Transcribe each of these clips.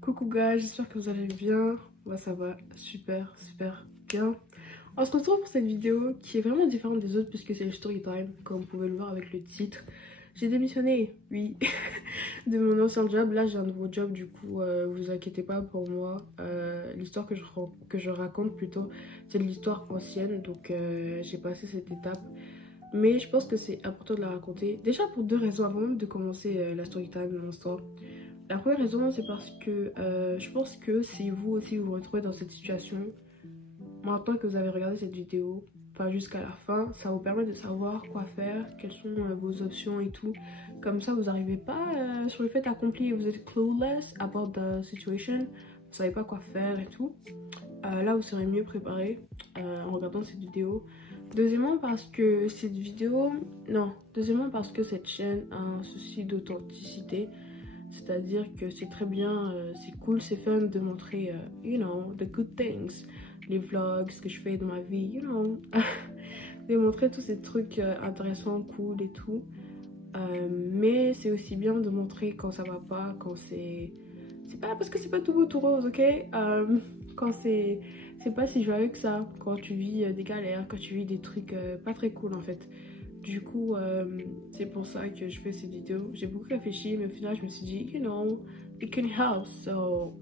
Coucou gars, j'espère que vous allez bien. Moi ça va super bien. On se retrouve pour cette vidéo qui est vraiment différente des autres puisque c'est le story time, comme vous pouvez le voir avec le titre. J'ai démissionné, oui, de mon ancien job. Là j'ai un nouveau job, du coup vous inquiétez pas pour moi. L'histoire que je raconte plutôt, c'est de l'histoire ancienne, donc j'ai passé cette étape. Mais je pense que c'est important de la raconter. Déjà pour deux raisons avant même de commencer la story time de mon histoire. La première raison, c'est parce que je pense que si vous aussi vous vous retrouvez dans cette situation, maintenant que vous avez regardé cette vidéo, enfin jusqu'à la fin, ça vous permet de savoir quoi faire, quelles sont vos options et tout. Comme ça, vous n'arrivez pas sur le fait accompli et vous êtes clueless about the situation, vous savez pas quoi faire et tout. Là, vous serez mieux préparé en regardant cette vidéo. Deuxièmement, parce que cette vidéo... Non, deuxièmement, parce que cette chaîne a un souci d'authenticité. C'est-à-dire que c'est très bien, c'est cool, c'est fun de montrer, you know, the good things. Les vlogs, ce que je fais dans ma vie, you know. De montrer tous ces trucs intéressants, cool et tout. Mais c'est aussi bien de montrer quand ça va pas, quand c'est... C'est pas parce que c'est pas tout beau tout rose, ok? Quand c'est pas si joyeux que ça. Quand tu vis des galères, quand tu vis des trucs pas très cool en fait. Du coup, c'est pour ça que je fais cette vidéo. J'ai beaucoup réfléchi, mais au final, je me suis dit, you know, it can help. So,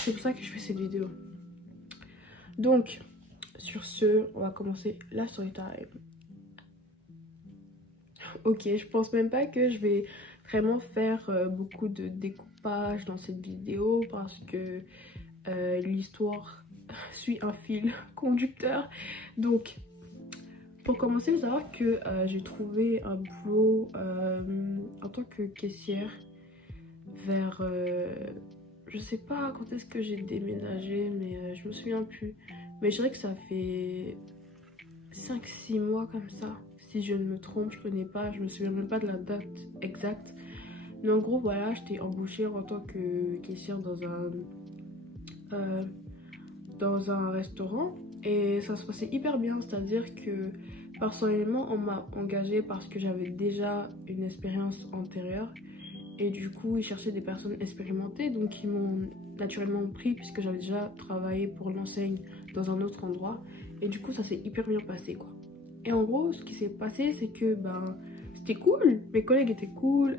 c'est pour ça que je fais cette vidéo. Donc, sur ce, on va commencer la story time. Ok, je pense même pas que je vais vraiment faire beaucoup de découpage dans cette vidéo parce que l'histoire suit un fil conducteur. Donc, pour commencer, il faut savoir que j'ai trouvé un boulot en tant que caissière vers... je sais pas quand est-ce que j'ai déménagé, mais je me souviens plus. Mais je dirais que ça fait 5-6 mois comme ça. Si je ne me trompe, je connais pas, je me souviens même pas de la date exacte. Mais en gros, voilà, j'étais embauchée en tant que caissière dans un restaurant. Et ça se passait hyper bien, c'est-à-dire que personnellement on m'a engagée parce que j'avais déjà une expérience antérieure. Et du coup ils cherchaient des personnes expérimentées, donc ils m'ont naturellement pris puisque j'avais déjà travaillé pour l'enseigne dans un autre endroit. Et du coup ça s'est hyper bien passé quoi. Et en gros ce qui s'est passé c'est que ben c'était cool, mes collègues étaient cool,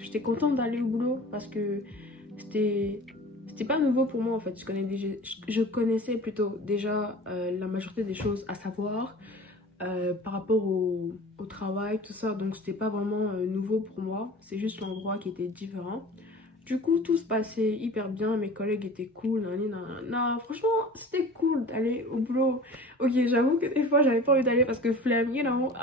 j'étais contente d'aller au boulot parce que c'était pas nouveau pour moi en fait. Je connaissais plutôt déjà la majorité des choses à savoir par rapport au travail, tout ça. Donc c'était pas vraiment nouveau pour moi. C'est juste l'endroit qui était différent. Du coup tout se passait hyper bien. Mes collègues étaient cool. Non, franchement c'était cool d'aller au boulot. Ok, j'avoue que des fois j'avais pas envie d'aller parce que flemme, you know.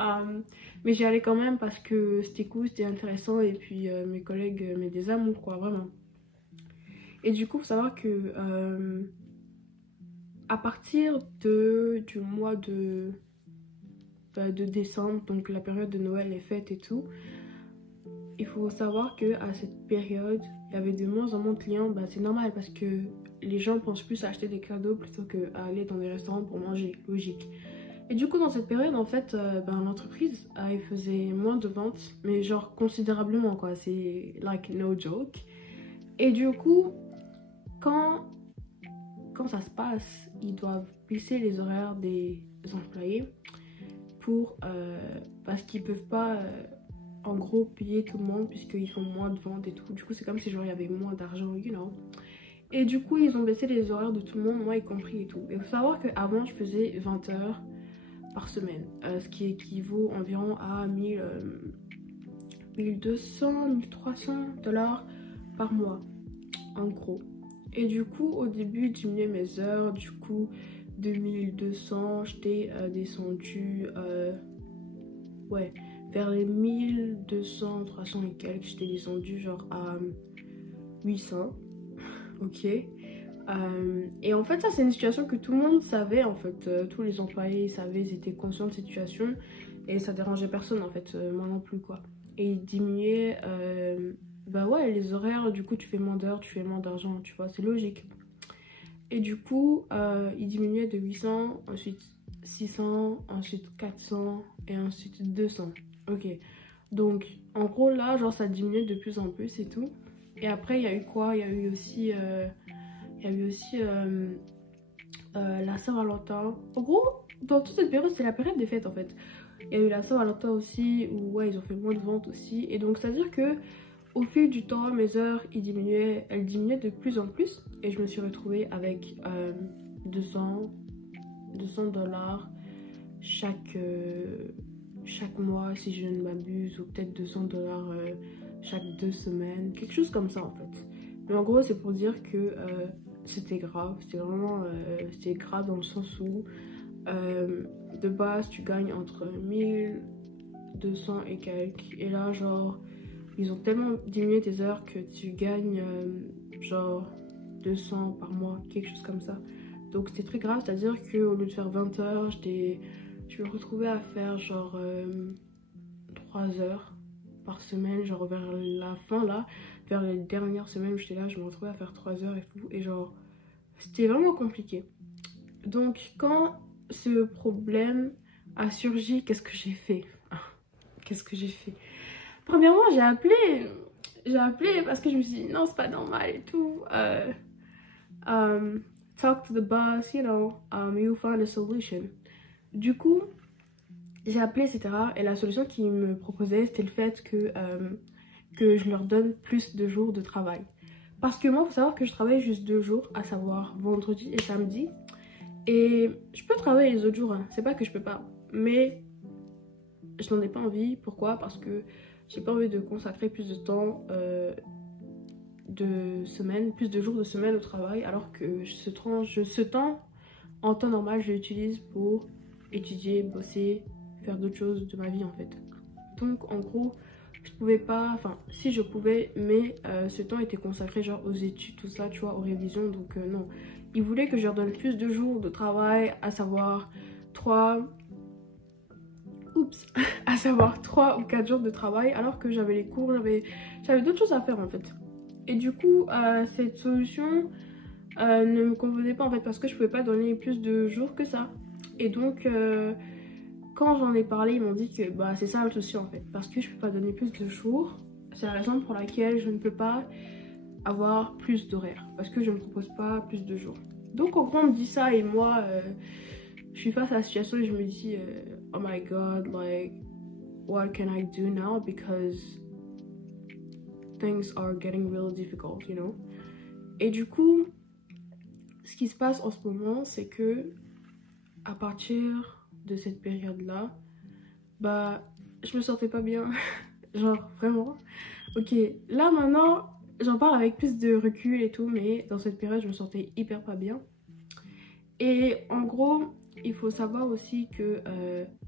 Mais j'y allais quand même parce que c'était cool, c'était intéressant. Et puis mes collègues, mais des amours quoi, vraiment. Et du coup, il faut savoir que à partir du mois de décembre, donc la période de Noël, les fêtes et tout, il faut savoir que à cette période, il y avait de moins en moins de clients. Bah, c'est normal parce que les gens pensent plus à acheter des cadeaux plutôt qu'à aller dans des restaurants pour manger, logique. Et du coup, dans cette période, en fait, l'entreprise, elle faisait moins de ventes, mais genre considérablement quoi, c'est like no joke. Et du coup, quand ça se passe, ils doivent baisser les horaires des employés parce qu'ils peuvent pas en gros payer tout le monde puisqu'ils font moins de ventes et tout. Du coup c'est comme si genre il y avait moins d'argent, you know. Et du coup ils ont baissé les horaires de tout le monde, moi y compris et tout. Et il faut savoir qu'avant je faisais 20 heures par semaine, ce qui équivaut environ à 1200-1300 $ par mois en gros. Et du coup, au début, je diminuais mes heures. Du coup, de 1200, j'étais descendue ouais, vers les 1200, 300 et quelques. J'étais descendue genre à 800. Ok. Et en fait, ça, c'est une situation que tout le monde savait. En fait, tous les employés savaient, ils étaient conscients de cette situation. Et ça dérangeait personne, en fait, moi non plus, quoi. Et ils diminuaient... bah ouais, les horaires, du coup tu fais moins d'heures, tu fais moins d'argent, tu vois, c'est logique. Et du coup, il diminuait de 800, ensuite 600, ensuite 400 et ensuite 200. Ok, donc en gros là, genre ça diminuait de plus en plus et tout. Et après, il y a eu quoi? Il y a eu aussi, la Saint-Valentin. En gros, dans toute cette période, c'est la période des fêtes en fait. Il y a eu la Saint-Valentin aussi, où ouais, ils ont fait moins de ventes aussi. Et donc, c'est-à-dire que au fil du temps, mes heures, elles diminuaient de plus en plus. Et je me suis retrouvée avec 200 $, chaque mois, si je ne m'abuse, ou peut-être 200 $ chaque 2 semaines, quelque chose comme ça en fait. Mais en gros, c'est pour dire que c'était grave, c'était vraiment c'était grave dans le sens où de base, tu gagnes entre 1200 et quelques, et là, genre, ils ont tellement diminué tes heures que tu gagnes genre 200 par mois, quelque chose comme ça. Donc c'était très grave, c'est-à-dire qu'au lieu de faire 20 heures, je me retrouvais à faire genre 3 heures par semaine, genre vers la fin là, vers les dernières semaines où j'étais là, je me retrouvais à faire 3 heures et tout, et genre c'était vraiment compliqué. Donc quand ce problème a surgi, qu'est-ce que j'ai fait? Qu'est-ce que j'ai fait? Premièrement, j'ai appelé parce que je me suis dit non, c'est pas normal et tout. Talk to the boss, you know, you'll find a solution. Du coup, j'ai appelé, etc. Et la solution qu'ils me proposaient, c'était le fait que je leur donne plus de jours de travail. Parce que moi, il faut savoir que je travaille juste 2 jours, à savoir vendredi et samedi. Et je peux travailler les autres jours, hein. C'est pas que je peux pas. Mais je n'en ai pas envie. Pourquoi? Parce que j'ai pas envie de consacrer plus de temps plus de jours de semaine au travail, alors que ce temps en temps normal, je l'utilise pour étudier, bosser, faire d'autres choses de ma vie en fait. Donc en gros, je pouvais pas, enfin si je pouvais, mais ce temps était consacré genre aux études, tout ça, tu vois, aux révisions, donc non. Ils voulaient que je leur donne plus de jours de travail, à savoir 3 ou 4 jours de travail, alors que j'avais les cours, j'avais d'autres choses à faire en fait. Et du coup, cette solution ne me convenait pas en fait, parce que je pouvais pas donner plus de jours que ça. Et donc, quand j'en ai parlé, ils m'ont dit que bah, c'est ça le souci en fait, parce que je peux pas donner plus de jours. C'est la raison pour laquelle je ne peux pas avoir plus d'horaires, parce que je ne propose pas plus de jours. Donc en gros, on me dit ça et moi, je suis face à la situation et je me dis oh my god, like what can I do now, because things are getting really difficult, you know. Et du coup, ce qui se passe en ce moment, c'est que à partir de cette période-là, bah, je me sentais pas bien. Genre, vraiment. Ok, là maintenant, j'en parle avec plus de recul et tout, mais dans cette période, je me sentais hyper pas bien. Et en gros, il faut savoir aussi que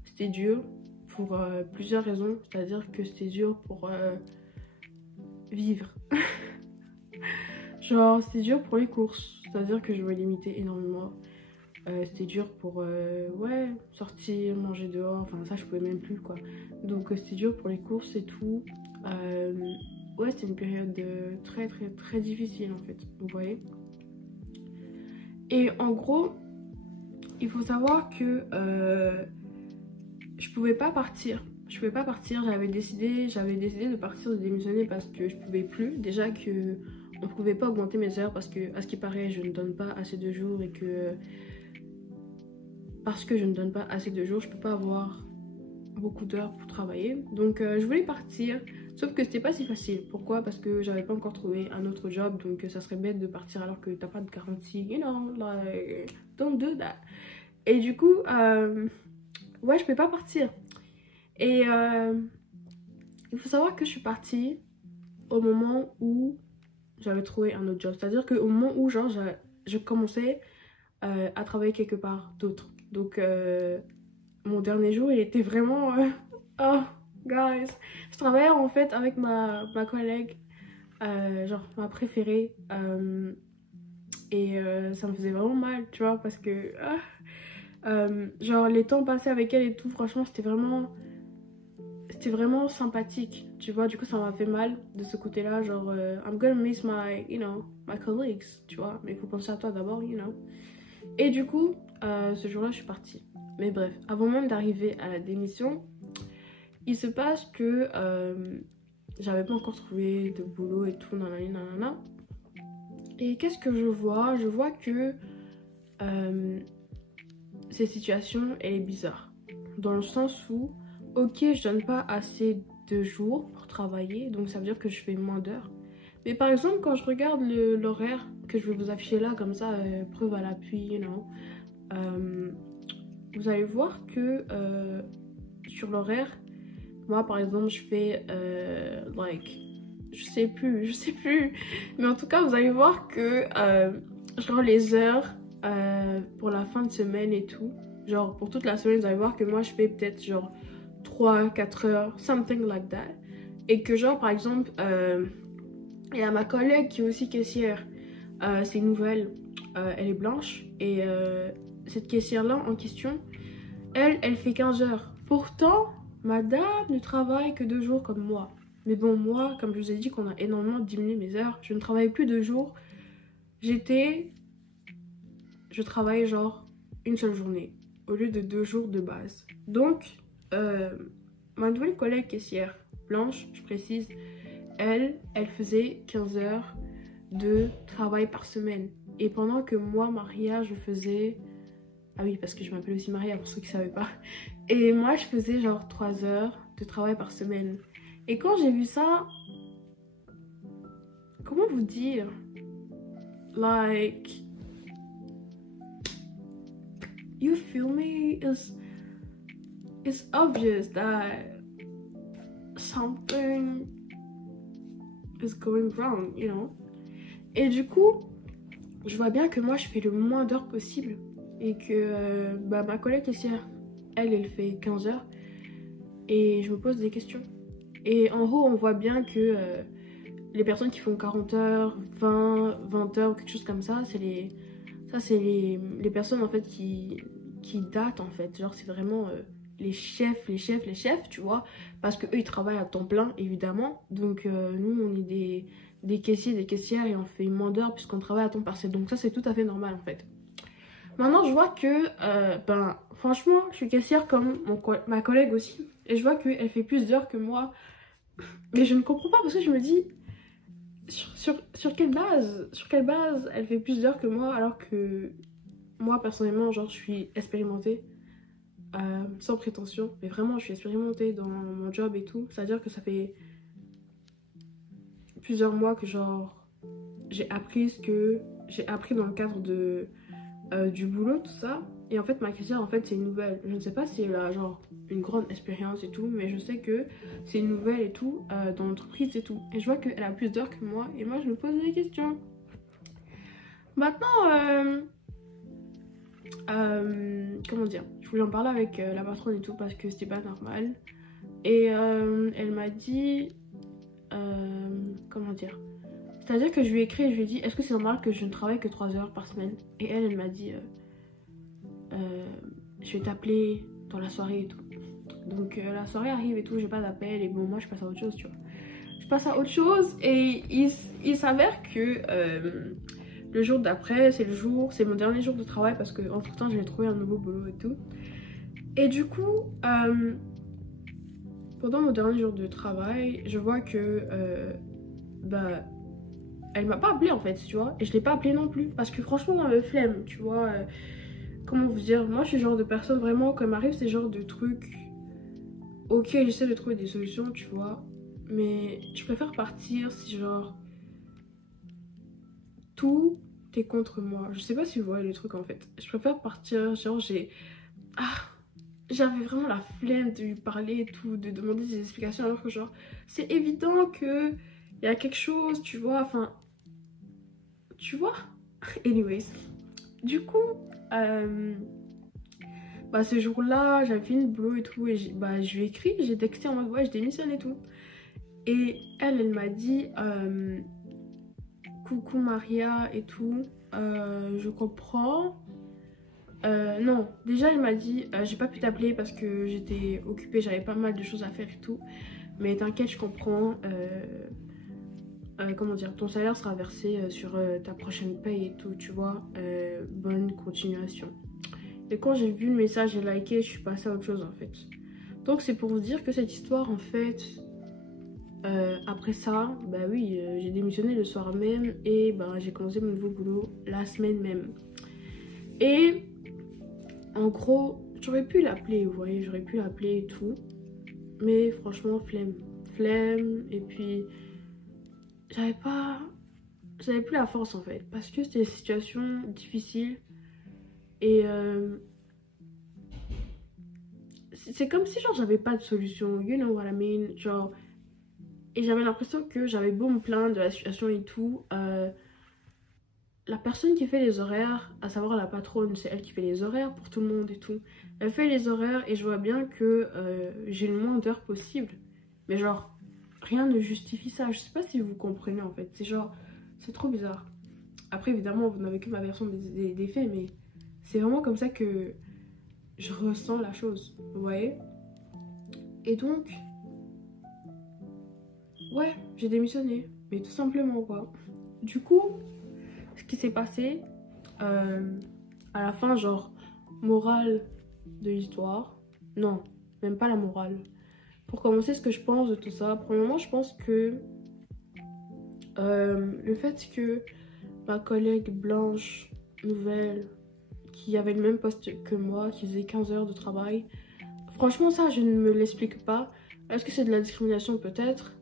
c'était dur pour plusieurs raisons. C'est-à-dire que c'était dur pour vivre. Genre, c'était dur pour les courses. C'est-à-dire que je me limitais énormément. C'était dur pour ouais, sortir, manger dehors, enfin ça je pouvais même plus quoi. Donc c'était dur pour les courses et tout. Ouais, c'était une période très très très difficile en fait, vous voyez. Et en gros, il faut savoir que je pouvais pas partir. J'avais décidé de partir, de démissionner parce que je pouvais plus. Déjà que on pouvait pas augmenter mes heures parce que à ce qui paraît je ne donne pas assez de jours, et que parce que je ne donne pas assez de jours, je peux pas avoir beaucoup d'heures pour travailler. Donc je voulais partir, sauf que c'était pas si facile. Pourquoi? Parce que j'avais pas encore trouvé un autre job, donc ça serait bête de partir alors que t'as pas de garantie, you know, like, don't do that. Et du coup, ouais, je peux pas partir. Et il faut savoir que je suis partie au moment où j'avais trouvé un autre job. C'est-à-dire qu'au moment où genre je commençais à travailler quelque part d'autre. Donc mon dernier jour, il était vraiment oh guys, je travaillais en fait avec ma collègue, genre ma préférée, et ça me faisait vraiment mal, tu vois, parce que genre les temps passés avec elle et tout, franchement c'était vraiment sympathique, tu vois. Du coup ça m'a fait mal de ce côté là, genre I'm gonna miss my, you know, my colleagues, tu vois, mais il faut penser à toi d'abord, you know. Et du coup ce jour là je suis partie. Mais bref, avant même d'arriver à la démission, il se passe que j'avais pas encore trouvé de boulot et tout, nanani, nanana. Et qu'est-ce que je vois? Je vois que cette situation, elle est bizarre. Dans le sens où, ok, je donne pas assez de jours pour travailler, donc ça veut dire que je fais moins d'heures. Mais par exemple, quand je regarde l'horaire que je vais vous afficher là, comme ça, preuve à l'appui, you know, vous allez voir que sur l'horaire, moi par exemple, je fais je sais plus, mais en tout cas, vous allez voir que genre les heures pour la fin de semaine et tout, genre pour toute la semaine, vous allez voir que moi je fais peut-être genre 3-4 heures, something like that. Et que genre par exemple, il y a ma collègue qui est aussi caissière, c'est une nouvelle, elle est blanche. Et cette caissière-là en question, elle fait 15 heures. Pourtant, madame ne travaille que 2 jours comme moi. Mais bon, moi, comme je vous ai dit qu'on a énormément diminué mes heures, je ne travaille plus 2 jours. Je travaille genre une seule journée au lieu de 2 jours de base. Donc, ma nouvelle collègue caissière, blanche, je précise, elle faisait 15 heures de travail par semaine. Et pendant que moi, Maria, je faisais... Ah oui, parce que je m'appelle aussi Maria, pour ceux qui ne savaient pas. Et moi, je faisais genre 3 heures de travail par semaine. Et quand j'ai vu ça... Comment vous dire? Like... You feel me? It's obvious that something is going wrong, you know? Et du coup, je vois bien que moi, je fais le moins d'heures possible. Et que ma collègue caissière, elle fait 15 heures. Et je me pose des questions. Et en haut, on voit bien que les personnes qui font 40 heures, 20 heures, quelque chose comme ça, c'est les personnes en fait qui datent en fait. Genre c'est vraiment les chefs, tu vois. Parce que eux ils travaillent à temps plein évidemment. Donc nous on est des caissiers, des caissières et on fait moins d'heures puisqu'on travaille à temps partiel. Donc ça c'est tout à fait normal en fait. Maintenant je vois que franchement je suis caissière comme ma collègue aussi. Et je vois qu'elle fait plus d'heures que moi. Mais je ne comprends pas parce que je me dis sur quelle base elle fait plus d'heures que moi alors que moi personnellement genre je suis expérimentée sans prétention mais vraiment je suis expérimentée dans mon job et tout, c'est à dire que ça fait plusieurs mois que genre j'ai appris ce que j'ai appris dans le cadre de du boulot tout ça. Et en fait ma caissière en fait c'est une nouvelle, je ne sais pas si elle a genre une grande expérience et tout, mais je sais que c'est une nouvelle et tout dans l'entreprise et tout. Et je vois qu'elle a plus d'heures que moi et moi je me pose des questions. Maintenant comment dire, je voulais en parler avec la patronne et tout parce que c'était pas normal. Et elle m'a dit comment dire, c'est à dire que je lui ai écrit et je lui ai dit est-ce que c'est normal que je ne travaille que 3 heures par semaine. Et elle m'a dit je vais t'appeler dans la soirée et tout. Donc la soirée arrive et tout, j'ai pas d'appel et bon moi je passe à autre chose tu vois. Je passe à autre chose et il s'avère que le jour d'après c'est mon dernier jour de travail parce que entre temps j'ai trouvé un nouveau boulot et tout. Et du coup pendant mon dernier jour de travail je vois que elle m'a pas appelé en fait tu vois. Et je l'ai pas appelé non plus parce que franchement on avait flemme tu vois. Comment vous dire, moi je suis le genre de personne vraiment quand m'arrive ces genres de trucs, ok j'essaie de trouver des solutions tu vois, mais je préfère partir si genre tout est contre moi. Je sais pas si vous voyez le truc en fait. Je préfère partir genre j'avais vraiment la flemme de lui parler et tout, de demander des explications alors que genre c'est évident que il y a quelque chose tu vois, enfin tu vois. Anyways, du coup ce jour-là, j'avais fini le boulot et tout, et je lui ai écrit, j'ai texté en mode ouais, je démissionne et tout. Et elle m'a dit coucou Maria et tout, je comprends. Non, déjà elle m'a dit j'ai pas pu t'appeler parce que j'étais occupée, j'avais pas mal de choses à faire et tout. Mais t'inquiète, je comprends. Comment dire, ton salaire sera versé sur ta prochaine paye et tout, tu vois. Bonne continuation. Et quand j'ai vu le message et liké, je suis passée à autre chose en fait. Donc c'est pour vous dire que cette histoire en fait, Après ça, bah oui, j'ai démissionné le soir même et bah, j'ai commencé mon nouveau boulot la semaine même. Et en gros, j'aurais pu l'appeler, vous voyez, j'aurais pu l'appeler et tout. Mais franchement, flemme. Flemme, et puis j'avais plus la force en fait. Parce que c'était une situation difficile. Et c'est comme si genre j'avais pas de solution. You know what I mean? Genre, et j'avais l'impression que j'avais beau me plaindre de la situation et tout. La personne qui fait les horaires, à savoir la patronne, c'est elle qui fait les horaires pour tout le monde et tout. Elle fait les horaires et je vois bien que j'ai le moins d'heures possible. Mais genre, rien ne justifie ça. Je sais pas si vous comprenez en fait. C'est genre, c'est trop bizarre. Après, évidemment, vous n'avez que ma version des faits, mais c'est vraiment comme ça que je ressens la chose. Vous voyez? Et donc, ouais, j'ai démissionné. Mais tout simplement, quoi. Du coup, ce qui s'est passé, à la fin, genre, morale de l'histoire. Non, même pas la morale. Pour commencer, ce que je pense de tout ça, premièrement, je pense que le fait que ma collègue blanche, nouvelle, qui avait le même poste que moi, qui faisait 15 heures de travail, franchement, ça, je ne me l'explique pas. Est-ce que c'est de la discrimination? Peut-être.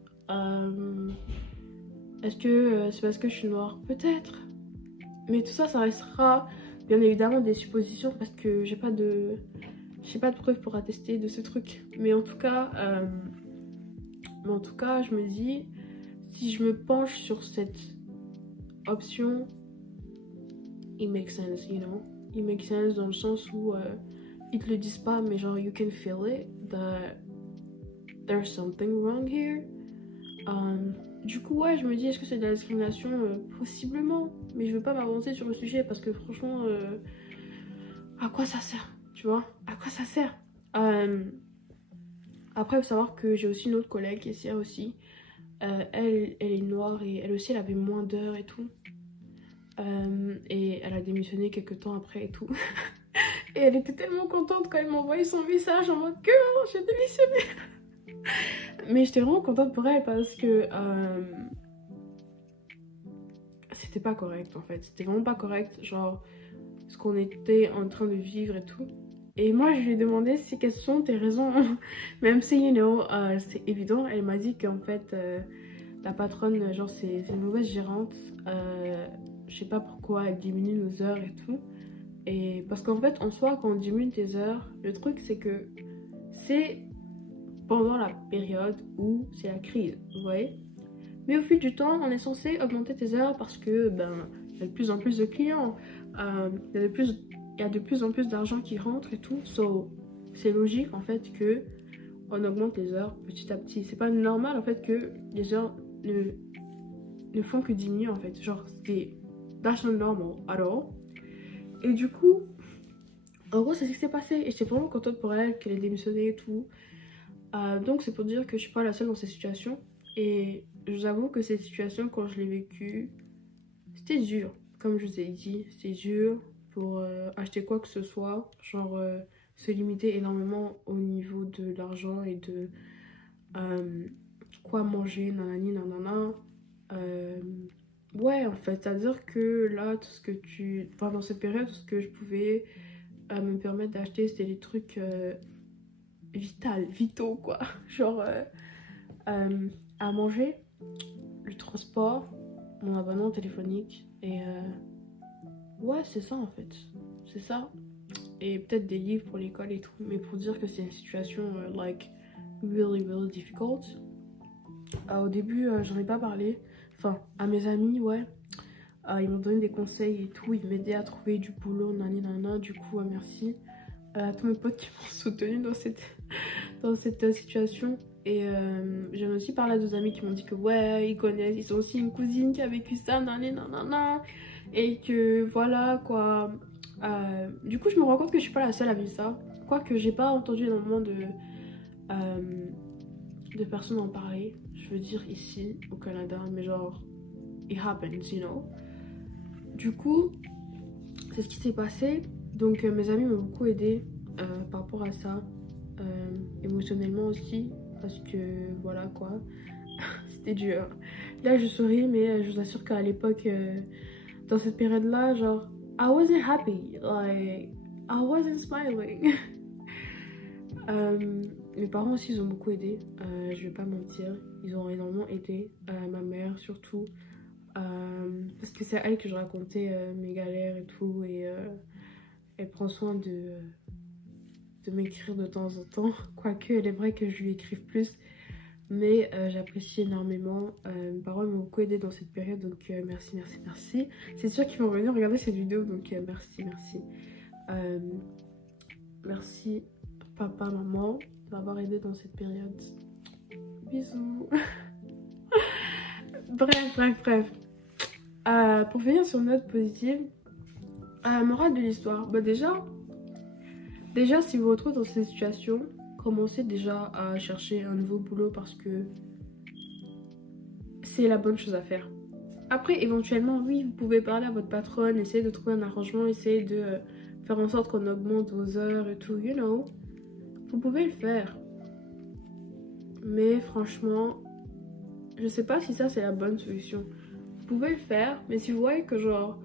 Est-ce que c'est parce que je suis noire? Peut-être. Mais tout ça, ça restera bien évidemment des suppositions parce que j'ai pas de preuves pour attester de ce truc. Mais en tout cas, je me dis, si je me penche sur cette option, it makes sense, you know. It makes sense dans le sens où ils te le disent pas, mais genre you can feel it that there's something wrong here. Du coup, ouais, je me dis, est-ce que c'est de la discrimination? Possiblement, mais je veux pas m'avancer sur le sujet parce que franchement, à quoi ça sert? Tu vois? À quoi ça sert? Après, il faut savoir que j'ai aussi une autre collègue, Kessia aussi. Elle est noire et elle aussi, elle avait moins d'heures et tout. Et elle a démissionné quelques temps après et tout. Et elle était tellement contente quand elle m'a envoyé son message en mode que j'ai démissionné. Mais j'étais vraiment contente pour elle parce que c'était pas correct en fait. C'était vraiment pas correct, genre ce qu'on était en train de vivre et tout. Et moi je lui ai demandé si quelles sont tes raisons. Même si, you know, c'est évident. Elle m'a dit qu'en fait la patronne, genre c'est une mauvaise gérante. Je sais pas pourquoi elle diminue nos heures et tout. Et parce qu'en fait en soi quand on diminue tes heures, le truc c'est que c'est pendant la période où c'est la crise, vous voyez. Mais au fil du temps, on est censé augmenter tes heures parce que ben il y a de plus en plus de clients, il y a de plus en plus d'argent qui rentre et tout. So, c'est logique en fait que on augmente les heures petit à petit. C'est pas normal en fait que les heures ne font que diminuer en fait. Genre that's not normal at all. Et du coup, en gros c'est ce qui s'est passé et j'étais vraiment contente pour elle qu'elle ait démissionné et tout. Donc c'est pour dire que je suis pas la seule dans cette situation. Et je vous avoue que cette situation, quand je l'ai vécue, c'était dur. Comme je vous ai dit, c'était dur pour acheter quoi que ce soit. Genre se limiter énormément au niveau de l'argent et de quoi manger, nanani nanana. Ouais en fait, c'est-à-dire que là, tout ce que dans cette période, tout ce que je pouvais me permettre d'acheter, c'était des trucs vitaux quoi. Genre à manger, le transport, mon abonnement téléphonique et ouais c'est ça en fait, c'est ça. Et peut-être des livres pour l'école et tout, mais pour dire que c'est une situation like really difficult. Au début j'en ai pas parlé, enfin à mes amis ouais. Ils m'ont donné des conseils et tout, ils m'aidaient à trouver du boulot, nani nana, du coup merci à tous mes potes qui m'ont soutenu dans cette situation. Et j'en ai aussi parlé à deux amis qui m'ont dit que ouais, ils connaissent, ils ont aussi une cousine qui a vécu ça, nani nanana, et que voilà quoi. Du coup je me rends compte que je suis pas la seule à vivre ça, quoique j'ai pas entendu énormément de personnes en parler, je veux dire ici au Canada, mais genre it happens, you know. Du coup c'est ce qui s'est passé. Donc mes amis m'ont beaucoup aidé par rapport à ça, émotionnellement aussi, parce que voilà quoi. c'était dur. Là je souris mais je vous assure qu'à l'époque, dans cette période là, genre I wasn't happy, like I wasn't smiling. Mes parents aussi ils ont beaucoup aidé, je vais pas mentir, ils ont énormément aidé, ma mère surtout, parce que c'est à elle que je racontais mes galères et tout, et elle prend soin de m'écrire de temps en temps, quoique elle aimerait que je lui écrive plus, mais j'apprécie énormément. Mes parents m'ont beaucoup aidé dans cette période, donc merci, merci, merci. C'est sûr qu'ils vont venir regarder cette vidéo, donc merci, merci. Merci papa, maman, d'avoir aidé dans cette période. Bisous. Bref. Pour finir sur une note positive, morale de l'histoire. Bah déjà, si vous vous retrouvez dans cette situation, commencez déjà à chercher un nouveau boulot parce que c'est la bonne chose à faire. Après, éventuellement, oui, vous pouvez parler à votre patronne, essayer de trouver un arrangement, essayer de faire en sorte qu'on augmente vos heures et tout, you know. Vous pouvez le faire. Mais franchement, je sais pas si ça c'est la bonne solution. Vous pouvez le faire, mais si vous voyez que genre,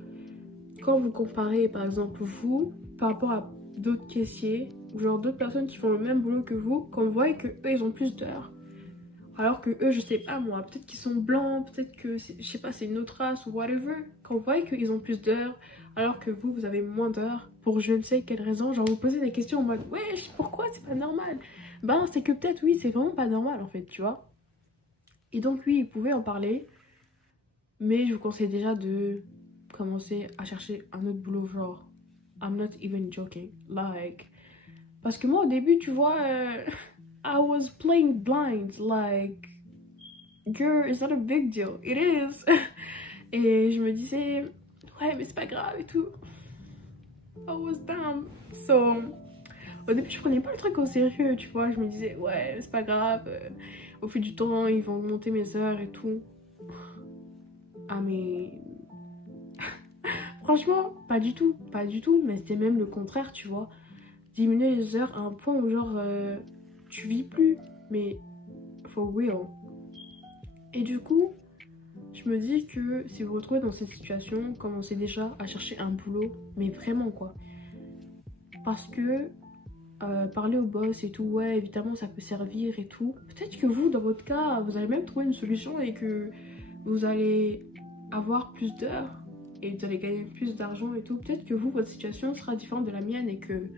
quand vous comparez par exemple vous, par rapport à d'autres caissiers, ou genre d'autres personnes qui font le même boulot que vous, quand vous voyez que eux ils ont plus d'heures, alors que eux je sais pas moi, peut-être qu'ils sont blancs, peut-être que je sais pas c'est une autre race ou whatever, quand vous voyez qu'ils ont plus d'heures alors que vous avez moins d'heures, pour je ne sais quelle raison, genre vous posez des questions en mode wesh pourquoi c'est pas normal, ben c'est que peut-être oui c'est vraiment pas normal en fait, tu vois. Et donc oui vous pouvez en parler, mais je vous conseille déjà de commencer à chercher un autre boulot, genre I'm not even joking, like, parce que moi au début tu vois I was playing blind, like girl it's not a big deal, it is. Et je me disais ouais mais c'est pas grave et tout, I was down. So au début je prenais pas le truc au sérieux, tu vois, je me disais ouais c'est pas grave, au fil du temps ils vont augmenter mes heures et tout. Ah mais franchement pas du tout, mais c'était même le contraire, tu vois, diminuer les heures à un point où genre tu vis plus, mais for real. Et du coup je me dis que si vous vous retrouvez dans cette situation, commencez déjà à chercher un boulot, mais vraiment quoi, parce que parler au boss et tout, ouais évidemment ça peut servir et tout, peut-être que vous dans votre cas vous allez même trouver une solution et que vous allez avoir plus d'heures et vous allez gagner plus d'argent et tout, peut-être que vous votre situation sera différente de la mienne et que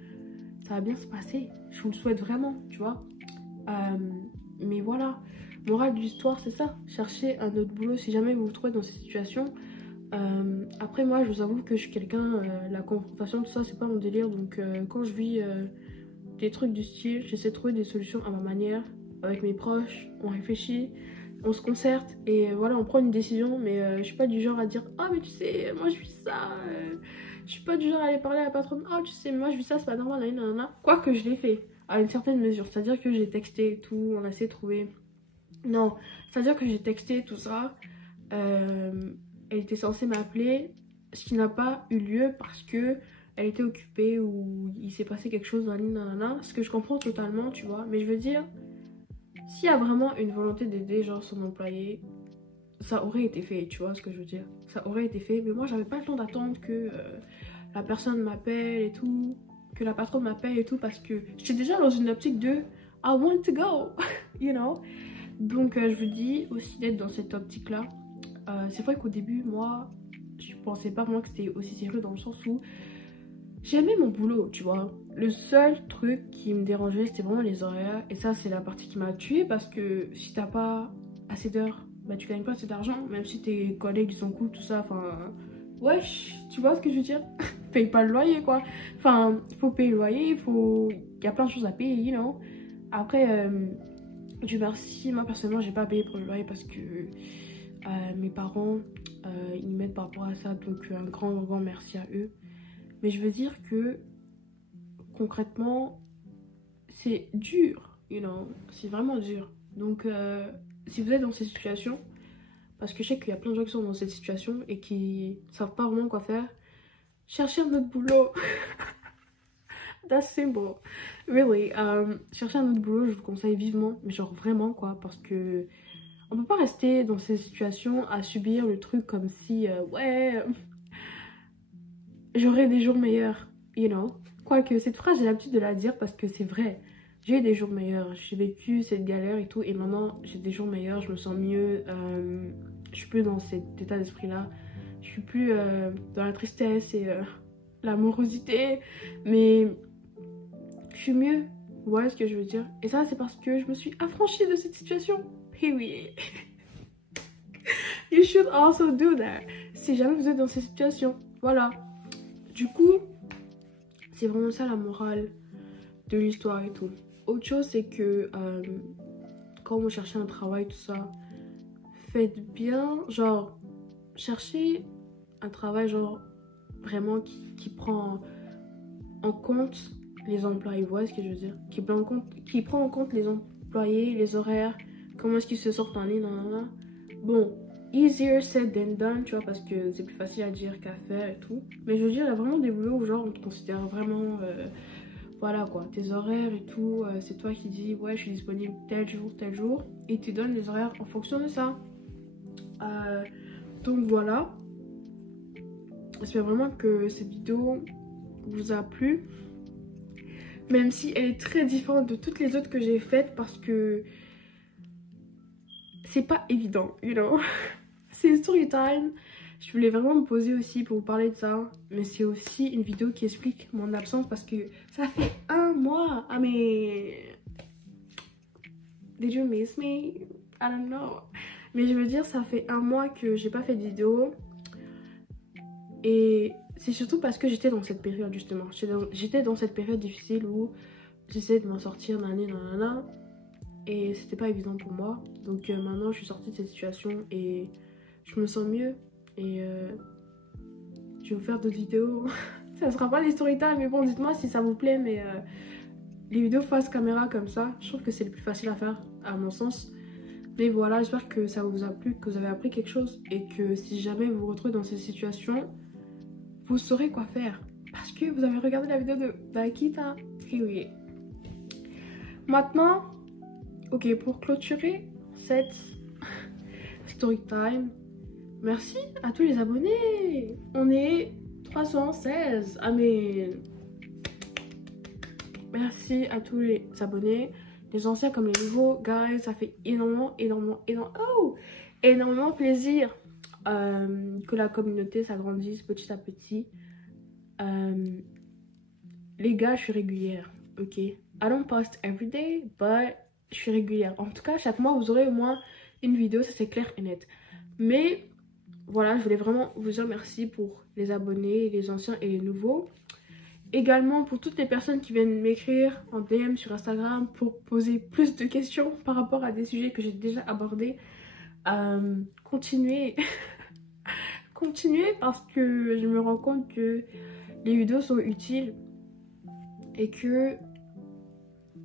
ça va bien se passer, je vous le souhaite vraiment, tu vois. Mais voilà, morale de l'histoire c'est ça, cherchez un autre boulot si jamais vous vous trouvez dans cette situation. Après moi je vous avoue que je suis quelqu'un, la confrontation tout ça c'est pas mon délire, donc quand je vis des trucs du style, j'essaie de trouver des solutions à ma manière, avec mes proches, on réfléchit, on se concerte et voilà on prend une décision, mais je suis pas du genre à dire ah mais tu sais moi je vis ça, je suis pas du genre à aller parler à la patronne, oh tu sais moi je vis ça c'est pas normal, nanana. Quoique je l'ai fait à une certaine mesure, c'est à dire que j'ai texté et tout, on a essayé de trouver, non c'est à dire que j'ai texté tout ça, elle était censée m'appeler, ce qui n'a pas eu lieu parce que elle était occupée ou il s'est passé quelque chose, nanana, ce que je comprends totalement, tu vois. Mais je veux dire, s'il y a vraiment une volonté d'aider genre son employé, ça aurait été fait, tu vois ce que je veux dire. Ça aurait été fait, mais moi j'avais pas le temps d'attendre que la personne m'appelle et tout, que la patronne m'appelle et tout, parce que j'étais déjà dans une optique de I want to go, you know. Donc je vous dis aussi d'être dans cette optique là. C'est vrai qu'au début moi je pensais pas vraiment que c'était aussi sérieux, dans le sens où j'aimais mon boulot, tu vois. Le seul truc qui me dérangeait, c'était vraiment les horaires. Et ça, c'est la partie qui m'a tuée, parce que si t'as pas assez d'heures, bah tu gagnes pas assez d'argent. Même si tes collègues ils sont cool, tout ça. Enfin, wesh, tu vois ce que je veux dire. Paye pas le loyer, quoi. Enfin, il faut payer le loyer, il y a plein de choses à payer, you know. Après, Dieu merci, moi personnellement, j'ai pas payé pour le loyer parce que mes parents, ils m'aident par rapport à ça. Donc, un grand merci à eux. Mais je veux dire que concrètement c'est dur, you know, c'est vraiment dur. Donc si vous êtes dans cette situation, parce que je sais qu'il y a plein de gens qui sont dans cette situation et qui savent pas vraiment quoi faire, cherchez un autre boulot. That's simple, really. Cherchez un autre boulot, je vous conseille vivement, mais genre vraiment quoi, parce que on peut pas rester dans ces situations à subir le truc comme si, ouais, j'aurais des jours meilleurs, you know. Quoique cette phrase, j'ai l'habitude de la dire parce que c'est vrai. J'ai eu des jours meilleurs, j'ai vécu cette galère et tout, et maintenant j'ai des jours meilleurs, je me sens mieux, je suis plus dans cet état d'esprit-là, je suis plus dans la tristesse et la morosité, mais je suis mieux, vous voyez ce que je veux dire? Et ça, c'est parce que je me suis affranchie de cette situation. Period. You should also do that. Si jamais vous êtes dans cette situation, voilà. Du coup, c'est vraiment ça la morale de l'histoire et tout. Autre chose, c'est que quand vous cherchez un travail, tout ça, faites bien, genre, cherchez un travail, genre, vraiment qui prend en compte les employés, vous voyez ce que je veux dire? Qui prend en compte les employés, les horaires, comment est-ce qu'ils se sortent en ligne, nanana. Bon, easier said than done, tu vois, parce que c'est plus facile à dire qu'à faire et tout. Mais je veux dire, il y a vraiment des boulots où, genre, on te considère vraiment... voilà quoi, tes horaires et tout, c'est toi qui dis ouais je suis disponible tel jour, et tu donnes les horaires en fonction de ça. Donc voilà, j'espère vraiment que cette vidéo vous a plu, même si elle est très différente de toutes les autres que j'ai faites parce que c'est pas évident, you know. C'est une story time. Je voulais vraiment me poser aussi pour vous parler de ça. Mais c'est aussi une vidéo qui explique mon absence parce que ça fait un mois. Ah mais... Did you miss me? I don't know. Mais je veux dire, ça fait un mois que j'ai pas fait de vidéo. Et c'est surtout parce que j'étais dans cette période justement. J'étais dans cette période difficile où j'essayais de m'en sortir nanana. Et c'était pas évident pour moi. Donc maintenant je suis sortie de cette situation et je me sens mieux. Et je vais vous faire d'autres vidéos. Ça sera pas des story time, mais bon, dites-moi si ça vous plaît. Mais les vidéos face caméra comme ça, je trouve que c'est le plus facile à faire, à mon sens. Mais voilà, j'espère que ça vous a plu, que vous avez appris quelque chose. Et que si jamais vous vous retrouvez dans cette situation, vous saurez quoi faire. Parce que vous avez regardé la vidéo de Bakita. Oui. Maintenant, ok, pour clôturer cette story time, merci à tous les abonnés. On est 316. Ah mais... Merci à tous les abonnés. Les anciens comme les nouveaux. Guys, ça fait énormément plaisir que la communauté s'agrandisse petit à petit. Les gars, je suis régulière. Ok. I don't post every day, but je suis régulière. En tout cas, chaque mois, vous aurez au moins une vidéo. Ça, c'est clair et net. Mais... voilà, je voulais vraiment vous dire merci pour les abonnés, les anciens et les nouveaux. Également pour toutes les personnes qui viennent m'écrire en DM sur Instagram pour poser plus de questions par rapport à des sujets que j'ai déjà abordés. Continuez. Continuez parce que je me rends compte que les vidéos sont utiles et que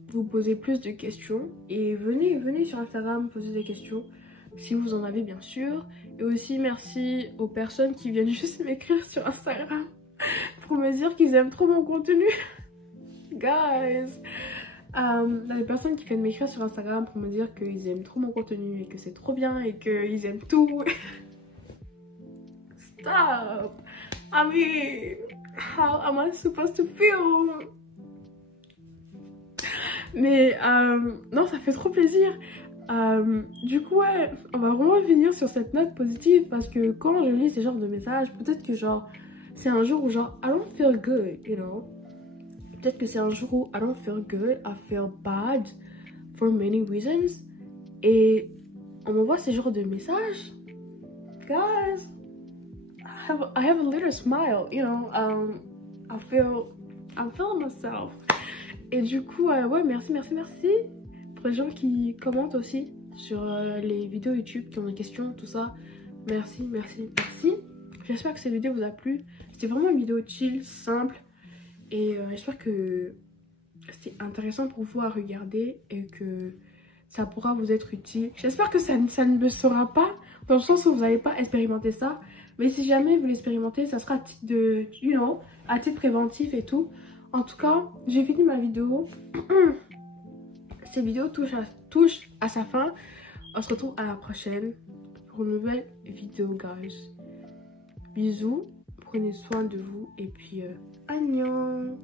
vous posez plus de questions. Et venez sur Instagram poser des questions. Si vous en avez bien sûr. Et aussi merci aux personnes qui viennent juste m'écrire sur Instagram pour me dire qu'ils aiment trop mon contenu. Guys, les personnes qui viennent m'écrire sur Instagram pour me dire qu'ils aiment trop mon contenu et que c'est trop bien et qu'ils aiment tout. Stop. I mean, how am I supposed to feel? Mais non, ça fait trop plaisir. Du coup ouais, on va vraiment finir sur cette note positive parce que quand je lis ces genres de messages, peut-être que genre c'est un jour où genre I don't feel good, you know. Peut-être que c'est un jour où I don't feel good, I feel bad for many reasons. Et on m'envoie ces genres de messages. Guys, I have a little smile, you know. I'm feeling myself. Et du coup ouais, merci pour les gens qui commentent aussi sur les vidéos YouTube, qui ont des questions, tout ça. Merci. J'espère que cette vidéo vous a plu. C'était vraiment une vidéo chill, simple. Et j'espère que c'était intéressant pour vous à regarder et que ça pourra vous être utile. J'espère que ça ne le sera pas, dans le sens où vous n'allez pas expérimenter ça. Mais si jamais vous l'expérimentez, ça sera à titre de, you know, à titre préventif et tout. En tout cas, j'ai fini ma vidéo. Cette vidéo touche à sa fin. On se retrouve à la prochaine pour une nouvelle vidéo, guys. Bisous, prenez soin de vous et puis annyeong.